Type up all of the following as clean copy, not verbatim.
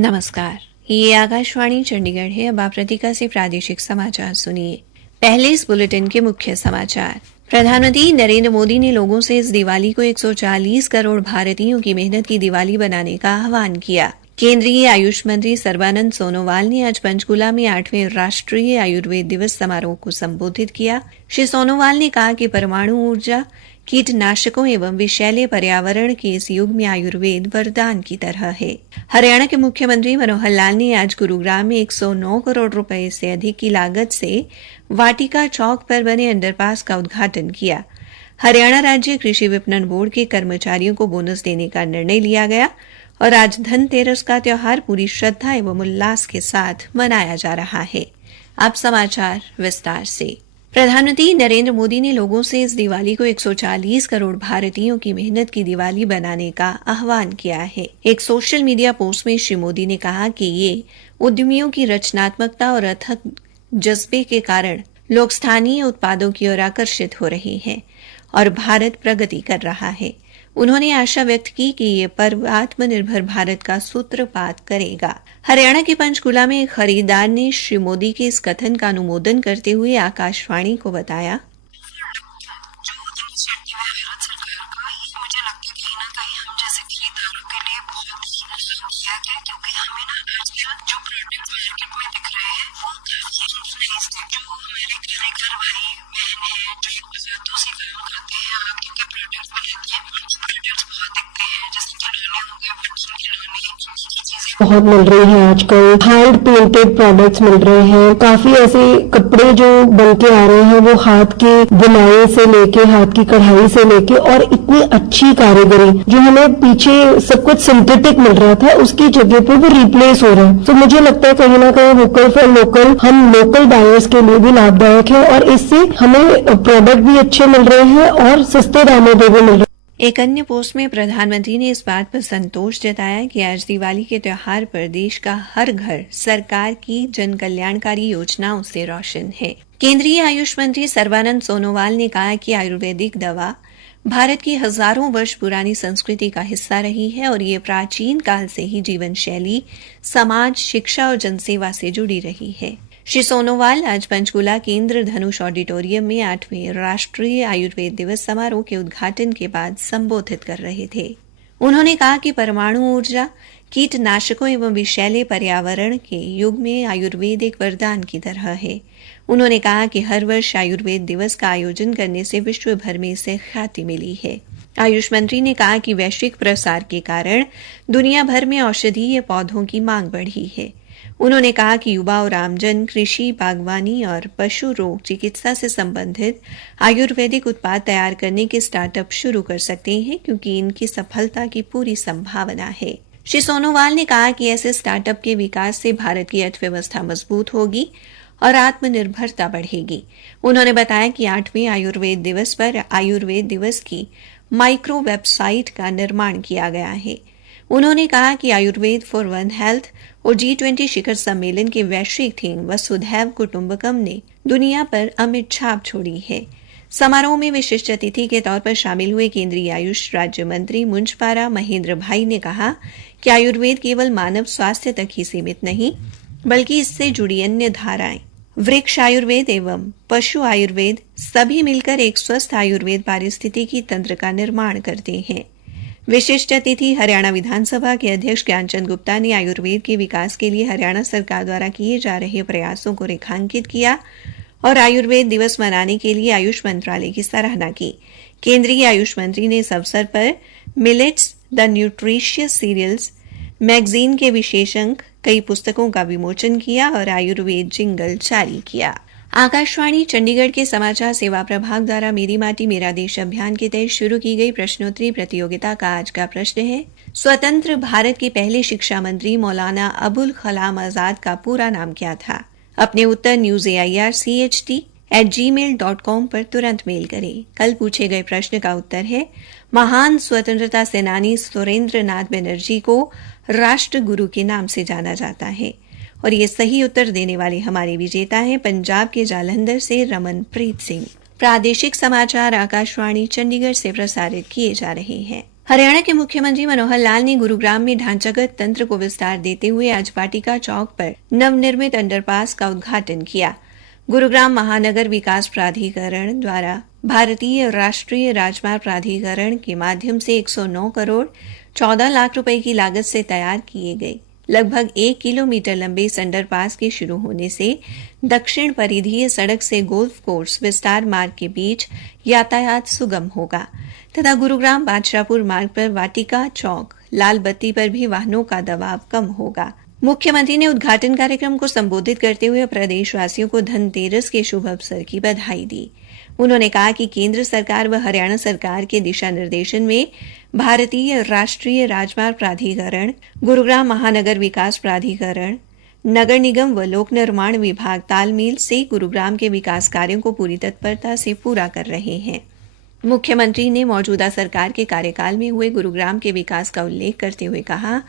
नमस्कार, ये आकाशवाणी चंडीगढ़ है। अब आप रतिका से प्रादेशिक समाचार सुनिए। पहले इस बुलेटिन के मुख्य समाचार। प्रधानमंत्री नरेंद्र मोदी ने लोगों से इस दिवाली को 140 करोड़ भारतीयों की मेहनत की दिवाली बनाने का आह्वान किया। केंद्रीय आयुष मंत्री सर्बानंद सोनोवाल ने आज पंचकुला में 8वें राष्ट्रीय आयुर्वेद दिवस समारोह को संबोधित किया। श्री सोनोवाल ने कहा कि परमाणु ऊर्जा, कीटनाशकों एवं विषैले पर्यावरण के इस युग में आयुर्वेद वरदान की तरह है। हरियाणा के मुख्यमंत्री मनोहर लाल ने आज गुरुग्राम में 109 करोड़ रुपए से अधिक की लागत से वाटिका चौक पर बने अंडरपास का उद्घाटन किया। हरियाणा राज्य कृषि विपणन बोर्ड के कर्मचारियों को बोनस देने का निर्णय लिया गया और आज धनतेरस का त्यौहार पूरी श्रद्धा एवं उल्लास के साथ मनाया जा रहा है। अब समाचार विस्तार से। प्रधानमंत्री नरेंद्र मोदी ने लोगों से इस दिवाली को 140 करोड़ भारतीयों की मेहनत की दिवाली बनाने का आह्वान किया है। एक सोशल मीडिया पोस्ट में श्री मोदी ने कहा कि ये उद्यमियों की रचनात्मकता और अथक जज्बे के कारण लोग स्थानीय उत्पादों की ओर आकर्षित हो रहे हैं और भारत प्रगति कर रहा है। उन्होंने आशा व्यक्त की कि ये पर्व आत्मनिर्भर भारत का सूत्रपात करेगा। हरियाणा के पंचकुला में एक खरीदार ने श्री मोदी के इस कथन का अनुमोदन करते हुए आकाशवाणी को बताया, बहुत मिल रही है आजकल। हैंड पेंटेड प्रोडक्ट्स मिल रहे हैं। काफी ऐसे कपड़े जो बन के आ रहे हैं वो हाथ की बुनाई से लेके हाथ की कढ़ाई से लेके और इतनी अच्छी कारीगरी जो हमें पीछे सब कुछ सिंथेटिक मिल रहा था उसकी जगह पे वो रिप्लेस हो रहा है। तो मुझे लगता है कहीं ना कहीं वोकल फॉर लोकल हम लोकल बायर्स के लिए भी लाभदायक है और इससे हमें प्रोडक्ट भी अच्छे मिल रहे हैं और सस्ते दामों पे भी मिल रहे हैं। एक अन्य पोस्ट में प्रधानमंत्री ने इस बात पर संतोष जताया कि आज दिवाली के त्योहार पर देश का हर घर सरकार की जन कल्याणकारी योजनाओं से रोशन है। केंद्रीय आयुष मंत्री सर्बानंद सोनोवाल ने कहा कि आयुर्वेदिक दवा भारत की हजारों वर्ष पुरानी संस्कृति का हिस्सा रही है और ये प्राचीन काल से ही जीवन शैली, समाज, शिक्षा और जनसेवा से जुड़ी रही है। श्री सोनोवाल आज पंचकुला के इंद्रधनुष ऑडिटोरियम में 8वें राष्ट्रीय आयुर्वेद दिवस समारोह के उद्घाटन के बाद संबोधित कर रहे थे। उन्होंने कहा कि परमाणु ऊर्जा, कीटनाशकों एवं विषैले पर्यावरण के युग में आयुर्वेद एक वरदान की तरह है। उन्होंने कहा कि हर वर्ष आयुर्वेद दिवस का आयोजन करने से विश्व भर में इसे ख्याति मिली है। आयुष मंत्री ने कहा कि वैश्विक प्रसार के कारण दुनिया भर में औषधीय पौधों की मांग बढ़ी है। उन्होंने कहा कि युवा और आमजन कृषि, बागवानी और पशु रोग चिकित्सा से संबंधित आयुर्वेदिक उत्पाद तैयार करने के स्टार्टअप शुरू कर सकते हैं क्योंकि इनकी सफलता की पूरी संभावना है। श्री सोनोवाल ने कहा कि ऐसे स्टार्टअप के विकास से भारत की अर्थव्यवस्था मजबूत होगी और आत्मनिर्भरता बढ़ेगी। उन्होंने बताया कि 8वें आयुर्वेद दिवस पर आयुर्वेद दिवस की माइक्रो वेबसाइट का निर्माण किया गया है। उन्होंने कहा कि आयुर्वेद फॉर वन हेल्थ और G20 शिखर सम्मेलन के वैश्विक थीम वसुधैव कुटुंबकम ने दुनिया पर अमिट छाप छोड़ी है। समारोह में विशिष्ट अतिथि के तौर पर शामिल हुए केंद्रीय आयुष राज्य मंत्री मुंजपारा महेंद्र भाई ने कहा कि आयुर्वेद केवल मानव स्वास्थ्य तक ही सीमित नहीं बल्कि इससे जुड़ी अन्य धाराएं, वृक्ष आयुर्वेद एवं पशु आयुर्वेद सभी मिलकर एक स्वस्थ आयुर्वेद पारिस्थितिकी तंत्र का निर्माण करते हैं। विशिष्ट अतिथि हरियाणा विधानसभा के अध्यक्ष ज्ञानचंद गुप्ता ने आयुर्वेद के विकास के लिए हरियाणा सरकार द्वारा किए जा रहे प्रयासों को रेखांकित किया और आयुर्वेद दिवस मनाने के लिए आयुष मंत्रालय की सराहना की। केंद्रीय आयुष मंत्री ने इस अवसर पर millets the nutritious cereals magazine के विशेष अंक, कई पुस्तकों का विमोचन किया और आयुर्वेद जिंगल जारी किया। आकाशवाणी चंडीगढ़ के समाचार सेवा प्रभाग द्वारा मेरी माटी मेरा देश अभियान के तहत शुरू की गई प्रश्नोत्तरी प्रतियोगिता का आज का प्रश्न है, स्वतंत्र भारत के पहले शिक्षा मंत्री मौलाना अबुल कलाम आजाद का पूरा नाम क्या था? अपने उत्तर newsaircht@gmail.com पर तुरंत मेल करें। कल पूछे गए प्रश्न का उत्तर है, महान स्वतंत्रता सेनानी सुरेंद्र नाथ बनर्जी को राष्ट्र गुरु के नाम से जाना जाता है। और ये सही उत्तर देने वाले हमारे विजेता हैं पंजाब के जालंधर से रमनप्रीत सिंह। प्रादेशिक समाचार आकाशवाणी चंडीगढ़ से प्रसारित किए जा रहे हैं। हरियाणा के मुख्यमंत्री मनोहर लाल ने गुरुग्राम में ढांचागत तंत्र को विस्तार देते हुए आज वाटिका चौक पर नवनिर्मित अंडरपास का उद्घाटन किया। गुरुग्राम महानगर विकास प्राधिकरण द्वारा भारतीय राष्ट्रीय राजमार्ग प्राधिकरण के माध्यम से 109 करोड़ 14 लाख रुपए की लागत से तैयार किए गए लगभग 1 किलोमीटर लंबे इस अंडरपास के शुरू होने से दक्षिण परिधीय सड़क से गोल्फ कोर्स विस्तार मार्ग के बीच यातायात सुगम होगा तथा गुरुग्राम बादशाहपुर मार्ग पर वाटिका चौक लाल बत्ती पर भी वाहनों का दबाव कम होगा। मुख्यमंत्री ने उद्घाटन कार्यक्रम को संबोधित करते हुए प्रदेशवासियों को धनतेरस के शुभ अवसर की बधाई दी। उन्होंने कहा कि केंद्र सरकार व हरियाणा सरकार के दिशा निर्देशन में भारतीय राष्ट्रीय राजमार्ग प्राधिकरण, गुरुग्राम महानगर विकास प्राधिकरण, नगर निगम व लोक निर्माण विभाग तालमेल से गुरुग्राम के विकास कार्यों को पूरी तत्परता से पूरा कर रहे हैं। मुख्यमंत्री ने मौजूदा सरकार के कार्यकाल में हुए गुरुग्राम के विकास का उल्लेख करते हुए कहा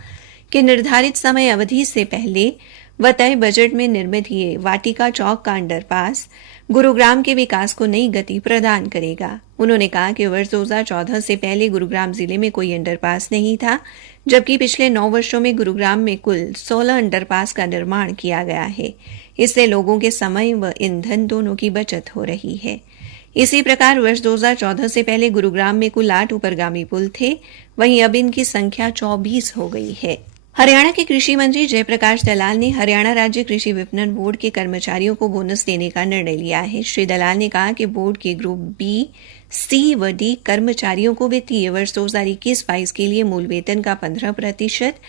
कि निर्धारित समय अवधि से पहले व तय बजट में निर्मित ये वाटिका चौक का अंडरपास गुरुग्राम के विकास को नई गति प्रदान करेगा। उन्होंने कहा कि वर्ष 2014 से पहले गुरुग्राम जिले में कोई अंडरपास नहीं था, जबकि पिछले 9 वर्षों में गुरुग्राम में कुल 16 अंडरपास का निर्माण किया गया है। इससे लोगों के समय व ईंधन दोनों की बचत हो रही है। इसी प्रकार वर्ष 2014 से पहले गुरुग्राम में कुल 8 ऊपरगामी पुल थे, वहीं अब इनकी संख्या 24 हो गई है। हरियाणा के कृषि मंत्री जयप्रकाश दलाल ने हरियाणा राज्य कृषि विपणन बोर्ड के कर्मचारियों को बोनस देने का निर्णय लिया है। श्री दलाल ने कहा कि बोर्ड के ग्रुप बी, सी व डी कर्मचारियों को वित्तीय वर्ष 2021-22 के लिए मूल वेतन का 15%,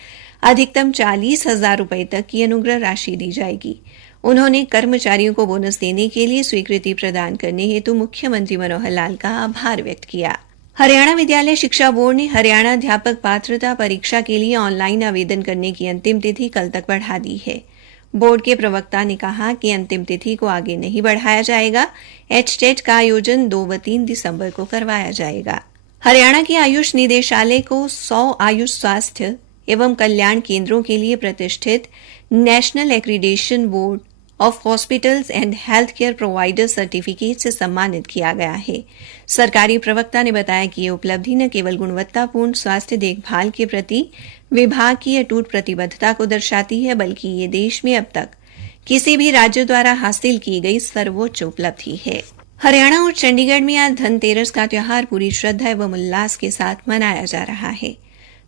अधिकतम 40,000 रुपए तक की अनुग्रह राशि दी जाएगी। उन्होंने कर्मचारियों को बोनस देने के लिए स्वीकृति प्रदान करने हेतु मुख्यमंत्री मनोहर लाल का आभार व्यक्त किया। हरियाणा विद्यालय शिक्षा बोर्ड ने हरियाणा अध्यापक पात्रता परीक्षा के लिए ऑनलाइन आवेदन करने की अंतिम तिथि कल तक बढ़ा दी है। बोर्ड के प्रवक्ता ने कहा कि अंतिम तिथि को आगे नहीं बढ़ाया जाएगा। एचटेट का आयोजन 2 व 3 दिसंबर को करवाया जाएगा। हरियाणा के आयुष निदेशालय को 100 आयुष स्वास्थ्य एवं कल्याण केंद्रों के लिए प्रतिष्ठित national accreditation board of hospitals and health care providers certificate से सम्मानित किया गया है। सरकारी प्रवक्ता ने बताया कि ये उपलब्धि न केवल गुणवत्तापूर्ण स्वास्थ्य देखभाल के प्रति विभाग की अटूट प्रतिबद्धता को दर्शाती है, बल्कि ये देश में अब तक किसी भी राज्य द्वारा हासिल की गई सर्वोच्च उपलब्धि है। हरियाणा और चंडीगढ़ में आज धनतेरस का त्योहार पूरी श्रद्धा एवं उल्लास के साथ मनाया जा रहा है।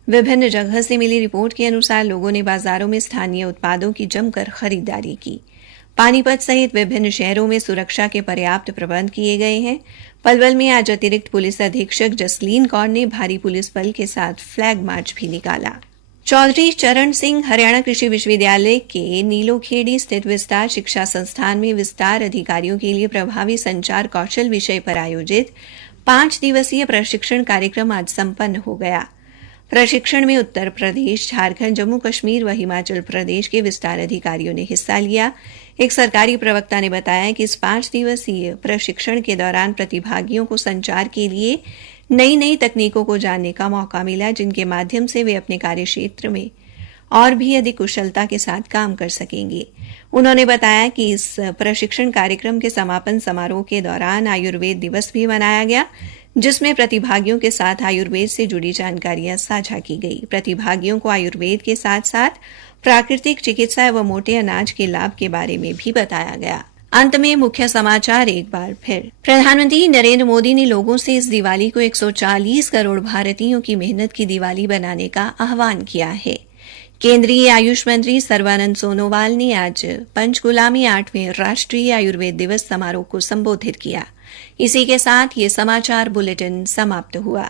विभिन्न जगह से मिली रिपोर्ट के अनुसार लोगों ने बाजारों में स्थानीय उत्पादों की जमकर खरीदारी की। पानीपत सहित विभिन्न शहरों में सुरक्षा के पर्याप्त प्रबंध किए गए हैं। पलवल में आज अतिरिक्त पुलिस अधीक्षक जसलीन कौर ने भारी पुलिस बल के साथ फ्लैग मार्च भी निकाला। चौधरी चरण सिंह हरियाणा कृषि विश्वविद्यालय के नीलोखेड़ी स्थित विस्तार शिक्षा संस्थान में विस्तार अधिकारियों के लिए प्रभावी संचार कौशल विषय पर आयोजित 5 दिवसीय प्रशिक्षण कार्यक्रम आज संपन्न हो गया। प्रशिक्षण में उत्तर प्रदेश, झारखंड, जम्मू कश्मीर व हिमाचल प्रदेश के विस्तार अधिकारियों ने हिस्सा लिया। एक सरकारी प्रवक्ता ने बताया कि इस 5 दिवसीय प्रशिक्षण के दौरान प्रतिभागियों को संचार के लिए नई नई तकनीकों को जानने का मौका मिला, जिनके माध्यम से वे अपने कार्यक्षेत्र में और भी अधिक कुशलता के साथ काम कर सकेंगे। उन्होंने बताया कि इस प्रशिक्षण कार्यक्रम के समापन समारोह के दौरान आयुर्वेद दिवस भी मनाया गया, जिसमें प्रतिभागियों के साथ आयुर्वेद से जुड़ी जानकारियां साझा की गई। प्रतिभागियों को आयुर्वेद के साथ साथ प्राकृतिक चिकित्सा एवं मोटे अनाज के लाभ के बारे में भी बताया गया। अंत में मुख्य समाचार एक बार फिर। प्रधानमंत्री नरेंद्र मोदी ने लोगों से इस दिवाली को 140 करोड़ भारतीयों की मेहनत की दिवाली बनाने का आह्वान किया है। केंद्रीय आयुष मंत्री सर्बानंद सोनोवाल ने आज पंचकुला में 8वें राष्ट्रीय आयुर्वेद दिवस समारोह को संबोधित किया। इसी के साथ ये समाचार बुलेटिन समाप्त हुआ।